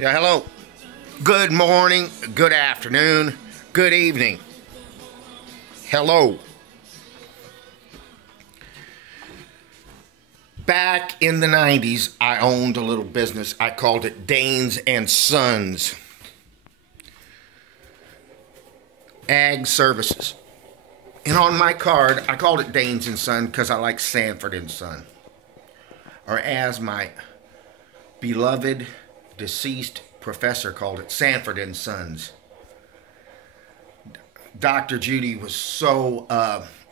Yeah, hello. Good morning, good afternoon, good evening. Hello. Back in the 90s, I owned a little business. I called it Danes and Sons Ag Services. And on my card, I called it Danes and Son because I like Sanford and Son. Or as my beloved deceased professor called it, Sanford and Sons. Dr. Judy was so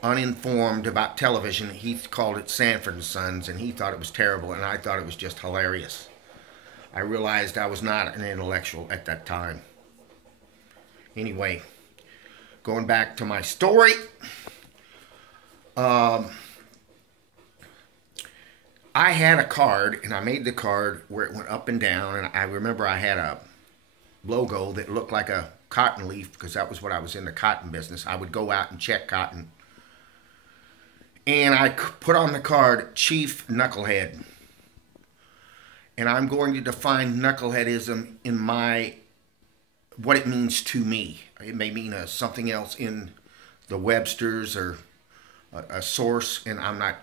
uninformed about television, he called it Sanford and Sons, and he thought it was terrible, and I thought it was just hilarious. I realized I was not an intellectual at that time. Anyway, going back to my story, I had a card, and I made the card where it went up and down, and I remember I had a logo that looked like a cotton leaf because that was what I was in, the cotton business. I would go out and check cotton. And I put on the card, Chief Knucklehead. And I'm going to define knuckleheadism in what it means to me. It may mean something else in the Webster's or a source, and I'm not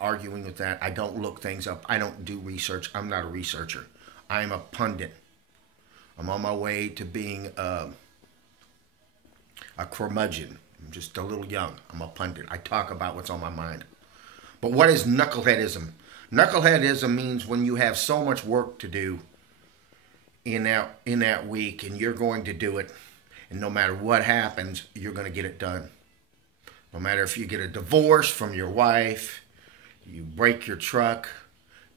arguing with that. I don't look things up. I don't do research. I'm not a researcher. I'm a pundit. I'm on my way to being a curmudgeon. I'm just a little young. I'm a pundit. I talk about what's on my mind. But what is knuckleheadism? Knuckleheadism means when you have so much work to do in that week, and you're going to do it, and no matter what happens, you're going to get it done. No matter if you get a divorce from your wife, you break your truck,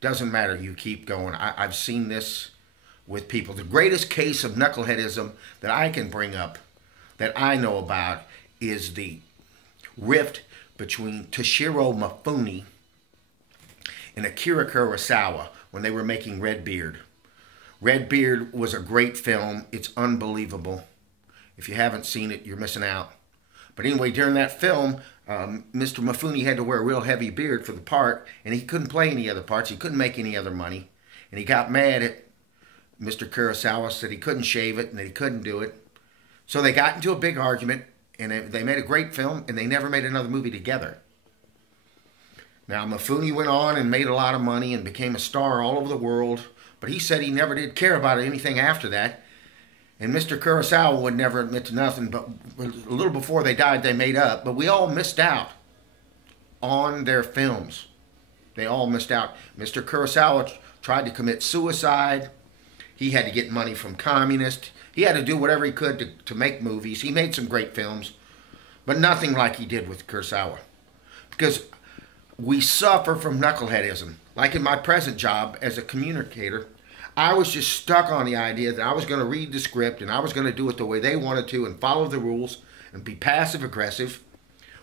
doesn't matter, you keep going. I've seen this with people. The greatest case of knuckleheadism that I can bring up, that I know about, is the rift between Toshiro Mifune and Akira Kurosawa when they were making Red Beard. Red Beard was a great film. It's unbelievable. If you haven't seen it, you're missing out. But anyway, during that film, Mr. Mifune had to wear a real heavy beard for the part, and he couldn't play any other parts. He couldn't make any other money. And he got mad at Mr. Kurosawa, said he couldn't shave it and that he couldn't do it. So they got into a big argument, and they made a great film, and they never made another movie together. Now, Mifune went on and made a lot of money and became a star all over the world, but he said he never did care about anything after that. And Mr. Kurosawa would never admit to nothing, but a little before they died, they made up. But we all missed out on their films. They all missed out. Mr. Kurosawa tried to commit suicide. He had to get money from communists. He had to do whatever he could to make movies. He made some great films, but nothing like he did with Kurosawa. Because we suffer from knuckleheadism. Like in my present job as a communicator, I was just stuck on the idea that I was going to read the script and I was going to do it the way they wanted to and follow the rules and be passive-aggressive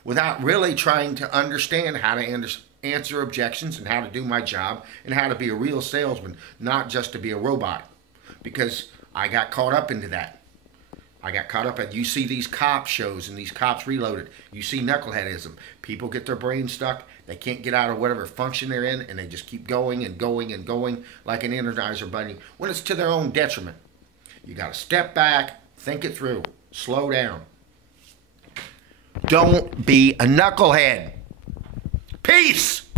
without really trying to understand how to answer objections and how to do my job and how to be a real salesman, not just to be a robot. Because I got caught up into that. I got caught up at, you see these cop shows and these Cops Reloaded. You see knuckleheadism. People get their brains stuck. They can't get out of whatever function they're in, and they just keep going and going and going like an Energizer bunny when it's to their own detriment. You got to step back, think it through, slow down. Don't be a knucklehead. Peace!